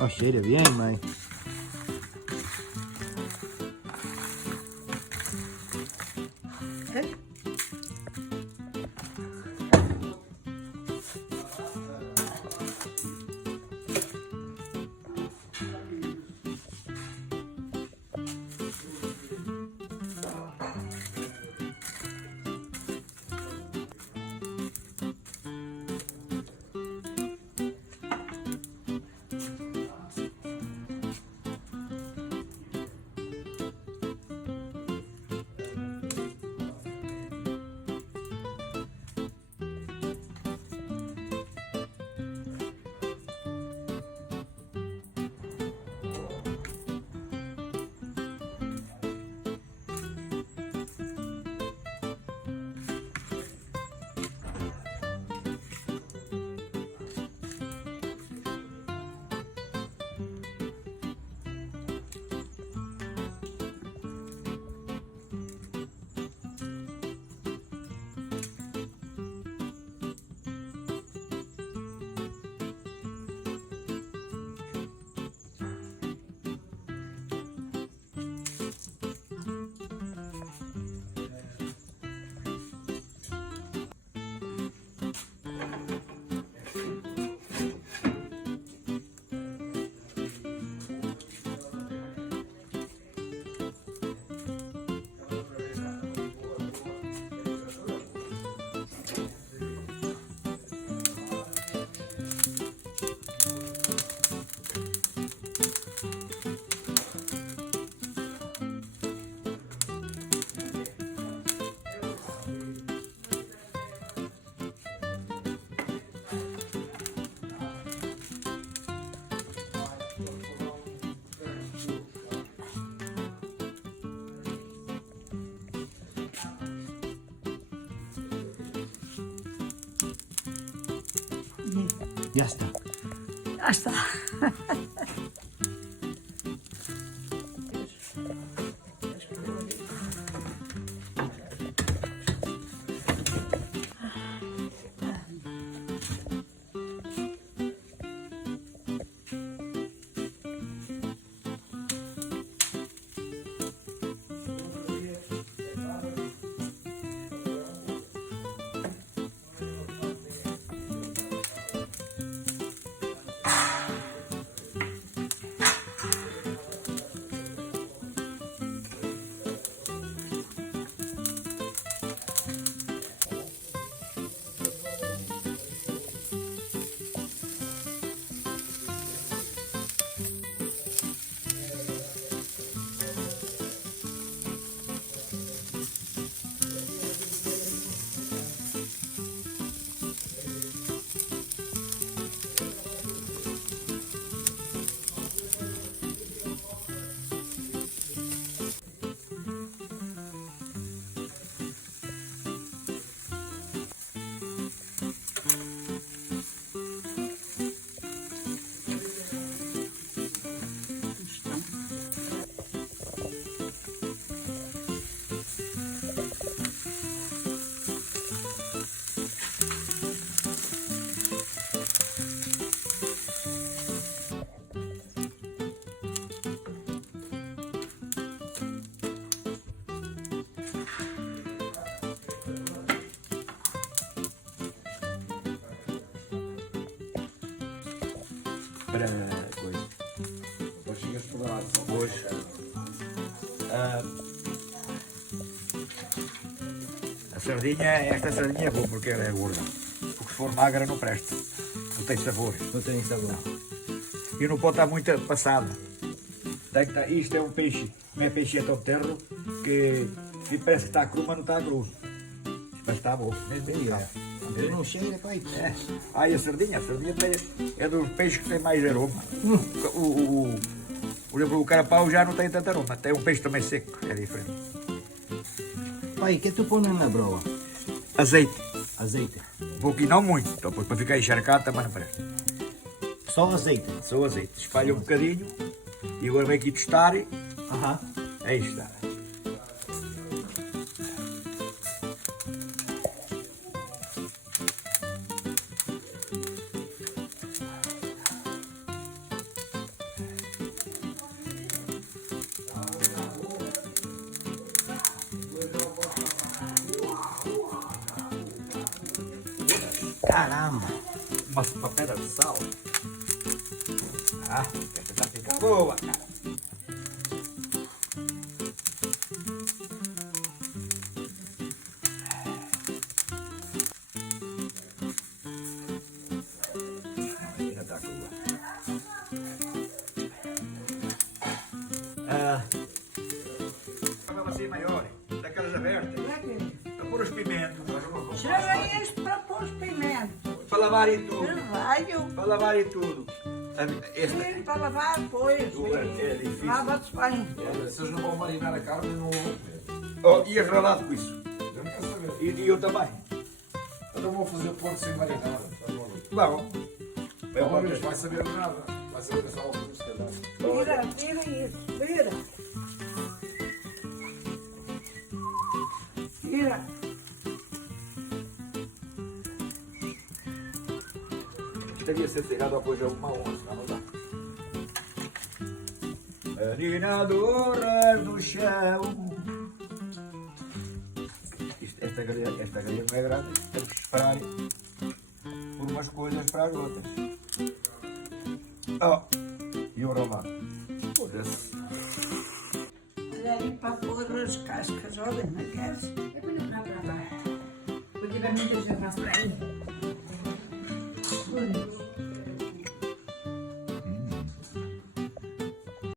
Oh, cheira bem, mãe. Ya está. Já está. Para coisa. Depois chegas por lá. Hoje. A sardinha, esta sardinha é boa porque ela é gorda. Porque se for magra não presta. Não tem sabor. Não tem sabor. E não pode estar muito passada. Tem que estar, isto é um peixe, não é peixe tão terro que parece que está cru, mas não está cru. Mas está bom. Não cheira, pai. É. Ah, e a sardinha é dos peixes que tem mais aroma. Por exemplo, o carapau já não tem tanto aroma, tem um peixe também seco, é diferente. Pai, o que tu pões na broa? Azeite, Azeite. um pouquinho, não muito, então, para ficar encharcado também não parece. Só azeite. Só azeite, espalha um bocadinho e agora vem aqui tostar, Aham. aí está. Caramba! Uma pedra de sal. Ah, essa tá ficando boa, cara. Ainda tá boa. Para você maior, daquelas abertas. Para pôr os pimentos. Chama isso para pôr os pimentos. Para lavar e tudo. Carvalho. Para lavar e tudo. Esta. Sim, para lavar depois. É difícil. Lava-se bem. Vocês não vão marinar a carne e não vão comer. Oh, e arrelado com isso. Eu não quero saber. E eu também. Então vão fazer porco sem marinar. Tá bom. Vamos. Mas vai saber nada. Vai saber só alguns, se calhar. Tira isso. Tira. Tira. Devia ser tirado após uma onça, não dá. Marinadoras no chão. Esta galinha não é grande. Temos que esperar por umas coisas para as outras. Oh, e o romano. Foda-se. Olha aí para pôr as cascas. Olha, não queres? Eu ponho para lá. Porque vai muita gente mais para aí.